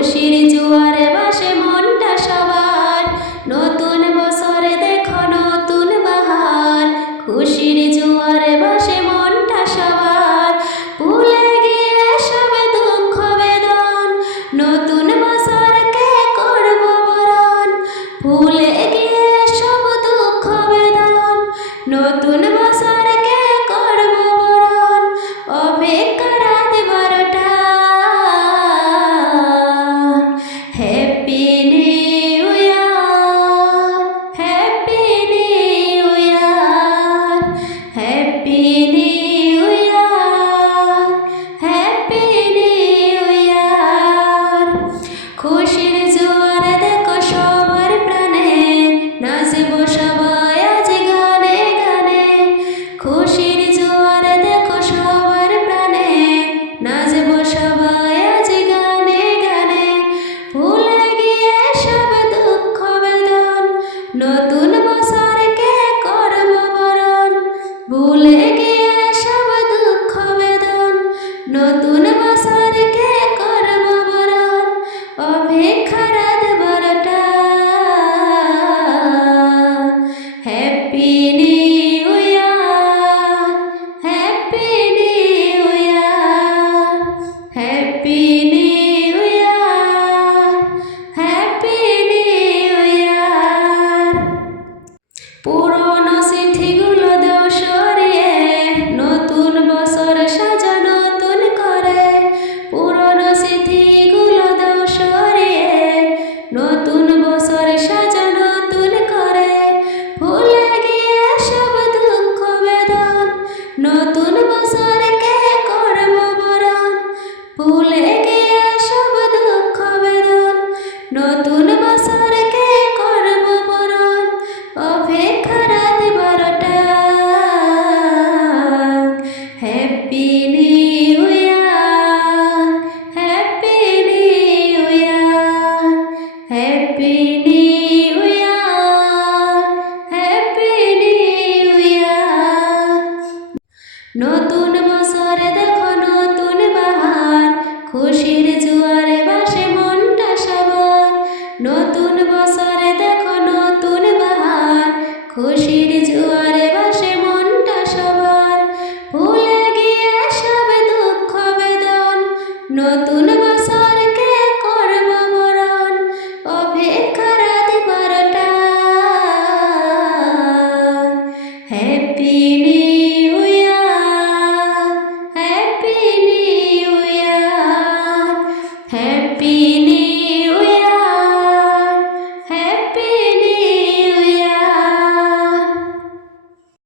খুশির জোয়ারে ভাসে মনটা সবার, নতুন বছরে দেখো নতুন বাহার। খুশির জোয়ারে ভাসে মনটা সবার, ভুলে গিয়ে সব দুঃখ বেদন, নতুন বছরকে করব বরণ। ভুলে গিয়ে সব দুঃখ বেদন, নতুন বছরকে করব বরণ। অপেক্ষা রাত 12টা, happy new year, happy new year, happy new year, happy new year. খুশির জোয়ারে দেখো সবার প্রাণে, নাচবো সবাই আজ গানে গানে। খুশির জোয়ারে দেখো সবার প্রাণে, নাচবো সবাই আজ গানে গানে। ভুলে গিয়ে সব দুঃখ বেদন, নতুন বছরকে করব বরণ। ভুলে গিয়ে সব দুঃখ বেদন, নতুন বছরকে করব বরণ। অপেক্ষা রাত 12টা, happy new year, happy new year, happy new year, happy new year. পুরনো চিঠিগুলো দাও সরিয়ে, নতুন বছর সাজা নতুন করে। পুরনো চিঠিগুলো দাও সরিয়ে, নতুন বছর সাজা নতুন করে। ভুলে গিয়ে সব দুঃখ বেদন, নতুন বছরকে করব বরণ। ভুলে গিয়ে সব দুঃখ বেদন, নতুন বছরকে করব বরণ। অপেক্ষা রাত 12টা, happy new year, happy new year, happy new year, happy new year. নতুন বছরে দেখো নতুন বাহার, খুশির জোয়ারে ভাসে মনটা সবার। নতুন বছরে দেখো নতুন বাহার, খুশির জোয়ারে ভাসে মনটা সবার। ভুলে গিয়ে সব দুঃখ বেদন, নতুন বছরকে করব বরণ। অপেক্ষা রাত 12টা, happy new year, happy new year, happy